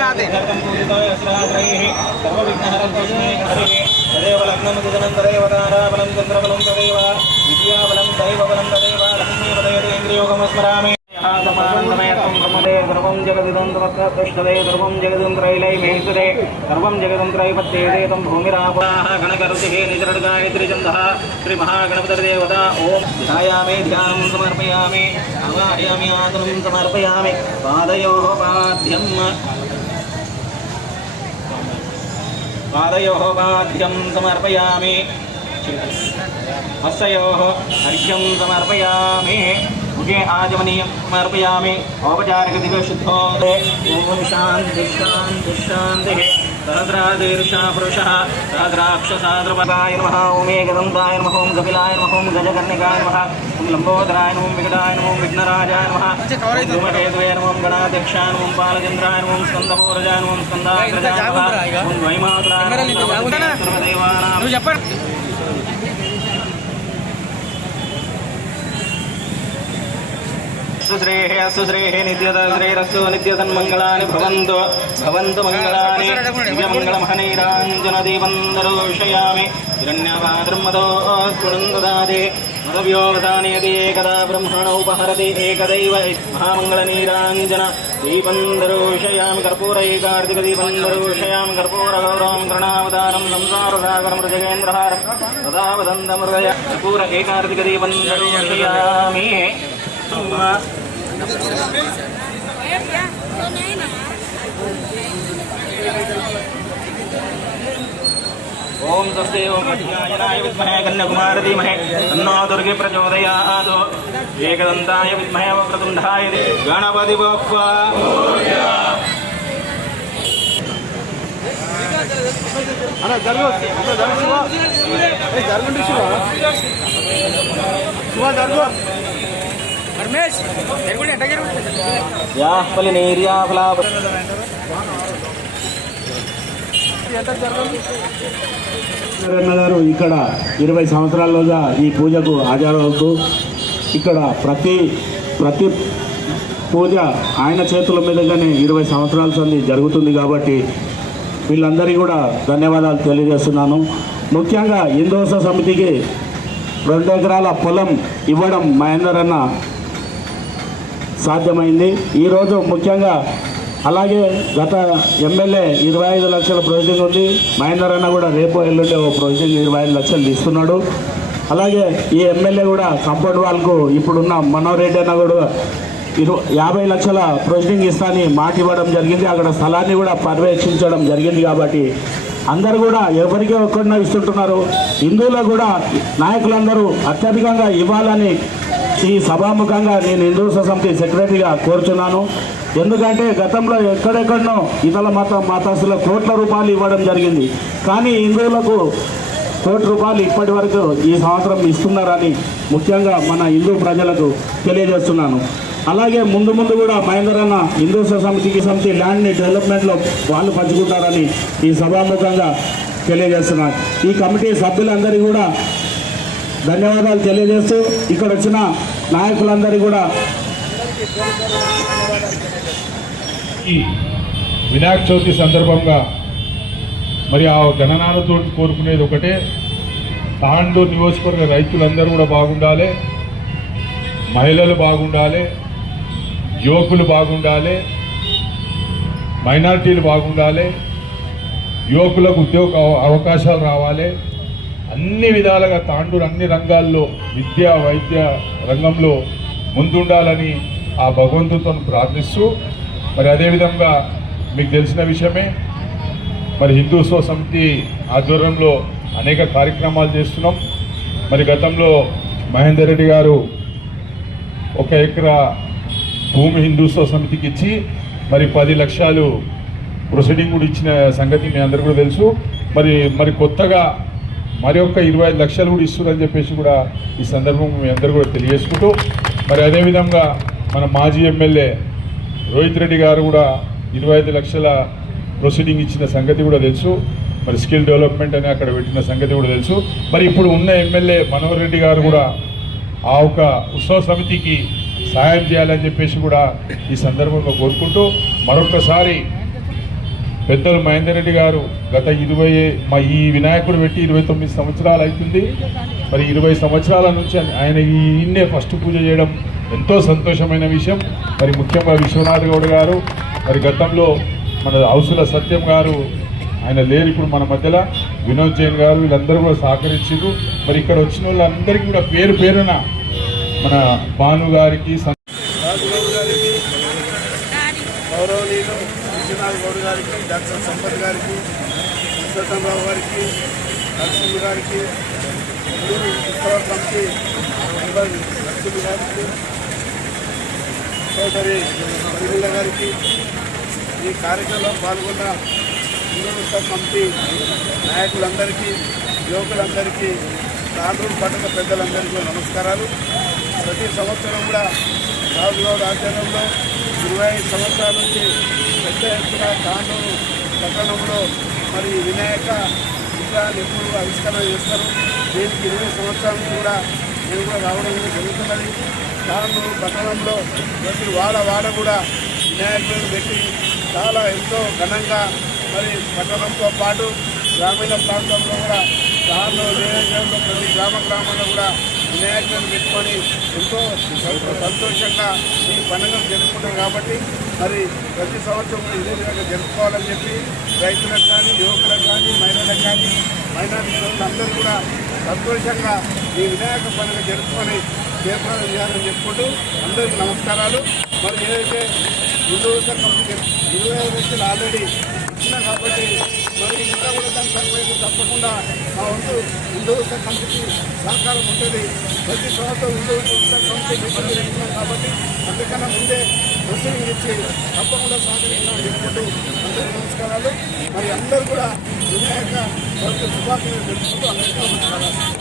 राधे सर्वविघ्नहरं तस्मै हरिः తదేవ లగ్నం సుజనం తదేవ తారాబలం చంద్రబలం తదేవ విద్యాబలం దైవబలం తదేవ లక్ష్మీపదయోగం స్మరామి సర్వం జగదిదం తమత్కృష్ణదే సర్వం జగదం త్రైలై మహేశ్వరే సర్వం జగదం త్రైపత్యేదేతం భూమిరాపాः గణకరుతిः నిజరడ్గాయత్రి చందः శ్రీ మహాగణపతిదేవత ఓం ధ్యాయామి ధ్యానం సమర్పయామి ఆవాహయామి ఆసనం సమర్పయామి పాదయో పాద్యం पादयोः पाद्यं समर्पयामि हस्तयोः अर्घ्यं समर्पयामि मुखे आचमनीयं समर्पयामि औपचारिकदिवशुद्धो ॐ शान्ति शान्ति शान्तिः सहस्रादीर्षा पुरुषः सहस्राक्षसाद्रपदाय नमः ॐ एकदन्ताय नमः ॐ कपिलाय नमः ॐ गजकर्णिकाय नमः ॐ लम्बोदराय नमः ॐ विकटाय नमः ॐ विघ्नराजाय नमः ॐ धूमकेतवे नमः ॐ गणाध्यक्षाय नमः ॐ बालचन्द्राय नमः ॐ स्कन्दपूरजाय नमः ॐ स्कन्दाग्रजाय नमः ॐ वैमातराय नमः सर्वदेवानां సుశ్రేహ అసుశ్రేహ నిత్యత శ్రేరస్సు నిత్యతన్మంగళాని భవంతు భవంతు మంగళాని దివ్యమంగళమహనైరాంజనదీపందరోషయామి హిరణ్యపాద్రమదో స్ఫుడందదాదే మదవ్యోవధానయతి ఏకదా బ్రహ్మణ ఉపహరతి ఏకదైవ మహామంగళనీరాంజన దీపం దరోషయామి కర్పూరైకార్తిక దీపం దరోషయామి కర్పూరగౌరవం కృణావతారం సంసారసాగరం రుజగేంద్రహారం తదా వదంత మృగయ కర్పూర ఏకార్తిక దీపం దరోషయామి తస్దేవ ప్రజ్ఞాయనాయ విద్మహే కన్యాకుమార ధీమహే తన్నో దుర్గే ప్రచోదయాత్ ఏకదంతాయ విద్మహే వక్రతుండాయ గణపతి బప్ప అన్న జరుగు అన్న జరుగు శివ ఏ జరుగుండి శివ శివ జరుగు రమేష్ ఎరుగుడు ఎంత యా ఫలి నీర్యా ఫలా ఎంత జరగదు? అన్న గారు ఇక్కడ ఇరవై సంవత్సరాలుగా ఈ పూజకు హాజరవుతూ ఇక్కడ ప్రతి ప్రతి పూజ ఆయన చేతుల మీదుగానే ఇరవై సంవత్సరాల సంది జరుగుతుంది కాబట్టి వీళ్ళందరికీ కూడా ధన్యవాదాలు తెలియజేస్తున్నాను. ముఖ్యంగా హిందోస సమితికి రెండు ఎకరాల పొలం ఇవ్వడం మహేందర్ అన్న సాధ్యమైంది. ఈరోజు ముఖ్యంగా అలాగే గత ఎమ్మెల్యే ఇరవై ఐదు లక్షల ప్రొసీడింగ్ ఉంది. మహేందర్ అన్న కూడా రేపు ఎల్లుండి ఓ ప్రొసీడింగ్ ఇరవై ఐదు లక్షలు ఇస్తున్నాడు. అలాగే ఈ ఎమ్మెల్యే కూడా కంపౌండ్ వాళ్ళకు ఇప్పుడున్న మనోహర్ రెడ్డి అన్న కూడా ఇరు యాభై లక్షల ప్రొసీడింగ్ ఇస్తానని మాట ఇవ్వడం జరిగింది. అక్కడ స్థలాన్ని కూడా పర్యవేక్షించడం జరిగింది కాబట్టి అందరు కూడా ఎవరికి ఒక్కడినా ఇస్తుంటున్నారు హిందువులు కూడా నాయకులందరూ అత్యధికంగా ఇవ్వాలని ఈ సభాముఖంగా నేను హిందూ సొసైటీ సెక్రటరీగా కోరుచున్నాను. ఎందుకంటే గతంలో ఎక్కడెక్కడనో ఇతర మత మతస్థుల కోట్ల రూపాయలు ఇవ్వడం జరిగింది. కానీ హిందువులకు కోటి రూపాయలు ఇప్పటి వరకు ఈ సంవత్సరం ఇస్తున్నారని ముఖ్యంగా మన హిందూ ప్రజలకు తెలియజేస్తున్నాను. అలాగే ముందు ముందు కూడా మహేందర్ అన్న హిందూ సమితికి సమితి ల్యాండ్ని డెవలప్మెంట్లో వాళ్ళు పంచుకుంటారని ఈ సభాముఖంగా తెలియజేస్తున్నారు ఈ కమిటీ సభ్యులందరికీ కూడా ధన్యవాదాలు తెలియజేస్తూ ఇక్కడ వచ్చిన నాయకులందరికీ కూడా ఈ వినాయక చవితి సందర్భంగా మరి ఆ గణనాలతో కోరుకునేది ఒకటే. తాండూరు నియోజకవర్గ రైతులందరూ కూడా బాగుండాలి. మహిళలు బాగుండాలి. యువకులు బాగుండాలి మైనారిటీలు బాగుండాలి యువకులకు ఉద్యోగ అవ- అవకాశాలు రావాలి. అన్ని విధాలుగా తాండూరు అన్ని రంగాల్లో విద్య వైద్య రంగంలో ముందుండాలని ఆ భగవంతుతో ప్రార్థిస్తూ మరి అదేవిధంగా మీకు తెలిసిన విషయమే మరి హిందూత్వ సమితి ఆధ్వర్యంలో అనేక కార్యక్రమాలు చేస్తున్నాం. మరి గతంలో మహేందర్ రెడ్డి గారు ఒక ఎకరా భూమి హిందూ సమితికి ఇచ్చి మరి పది లక్షలు ప్రొసీడింగ్ కూడా ఇచ్చిన సంగతి మీ అందరు కూడా తెలుసు. మరి మరి కొత్తగా మరి ఒక్క ఇరవై ఐదు లక్షలు కూడా ఇస్తున్నారని చెప్పేసి కూడా ఈ సందర్భం మీ అందరూ కూడా తెలియజేసుకుంటూ మరి అదేవిధంగా మన మాజీ ఎమ్మెల్యే రోహిత్ రెడ్డి గారు కూడా ఇరవై ఐదు లక్షల ప్రొసీడింగ్ ఇచ్చిన సంగతి కూడా తెలుసు. మరి స్కిల్ డెవలప్మెంట్ అని అక్కడ పెట్టిన సంగతి కూడా తెలుసు. మరి ఇప్పుడు ఉన్న ఎమ్మెల్యే మనోహర్ రెడ్డి గారు కూడా ఆ ఒక ఉత్సవ సమితికి సహాయం చేయాలని చెప్పేసి కూడా ఈ సందర్భంగా కోరుకుంటూ మరొకసారి పెద్దలు మహేందర్ రెడ్డి గారు గత ఇరవై మా ఈ వినాయకుడు పెట్టి ఇరవై తొమ్మిది సంవత్సరాలు అవుతుంది. మరి ఇరవై సంవత్సరాల నుంచి ఆయన ఈ ఇన్నే ఫస్ట్ పూజ చేయడం ఎంతో సంతోషమైన విషయం. మరి ముఖ్యంగా విశ్వనాథ్ గౌడ్ గారు మరి గతంలో మన హౌసుల సత్యం గారు ఆయన లేరు ఇప్పుడు మన మధ్యలో. వినోద్ జైన్ గారు వీళ్ళందరూ కూడా సహకరించారు మరి ఇక్కడ వచ్చిన వాళ్ళందరికీ కూడా పేరు పేరున మన భాను గారికి సం- గారికి గౌరవనీయులు విశ్వనాథ్ గౌడ్ గారికి డాక్టర్ సంపత్ గారికి విశ్వనాథరావు గారికి నరసింహ గారికి ఊరు ఉత్సవ కమిటీ మెంబర్ నరసింహ గారికి సోదరి పరిమళ గారికి ఈ కార్యక్రమంలో పాల్గొన్న హిందూ ఉత్సవ కమిటీ నాయకులందరికీ యువకులందరికీ తాండ్రూరు పట్టణ పెద్దలందరికీ నమస్కారాలు. ప్రతి సంవత్సరం కూడా రాజుగౌడ్ ఆధ్వర్యంలో ఇరవై ఐదు సంవత్సరాల నుంచి పెద్ద ఎత్తున తాండూరు పట్టణంలో మరి వినాయక విగ్రహాన్ని ఎప్పుడు ఆవిష్కరణ చేస్తారు? దీనికి ఇరవై సంవత్సరాలు కూడా నేను కూడా రావడం జరుగుతున్నది. తాండూరు పట్టణంలో ప్రతి వాడ వాడ కూడా వినాయకులను పెట్టి చాలా ఎంతో ఘనంగా మరి పట్టణంతో పాటు గ్రామీణ ప్రాంతంలో కూడా దానిలో నియోజకవర్గంలో ప్రతి గ్రామ గ్రామంలో కూడా వినాయకులను పెట్టుకొని ఎంతో సంతోషంగా ఈ పండుగను జరుపుకుంటాం కాబట్టి మరి ప్రతి సంవత్సరం ఇదే విధంగా జరుపుకోవాలని చెప్పి రైతులకు కానీ యువకులకు కానీ మహిళలకు కానీ మైనార్టీ అందరూ కూడా సంతోషంగా ఈ వినాయక పండుగ జరుపుకొని జయప్రదం చేయాలని చెప్పుకుంటూ అందరికీ నమస్కారాలు. మరి ఏదైతే హిందూ కమిటీ ఇరవై ఐదు ఆల్రెడీ ఇచ్చినా కాబట్టి మరి ఇంకా కూడా దాని సర్వైపు తప్పకుండా మా వంతు హిందూ కమిటీకి సహకారం ఉంటుంది. ప్రతి సంవత్సరం హిందూ కమిటీ మీటింగ్ ఇస్తున్నాం కాబట్టి అందుకన్నా ముందే ప్రొసీడింగ్ ఇచ్చి తప్పకుండా సహకరిస్తున్నాం చెప్పుకుంటూ అందరికీ నమస్కారాలు. మరి అందరూ కూడా వినాయక శుభాకాంక్షలు తెలుసుకుంటూ అందరికీ నమస్కారాలు.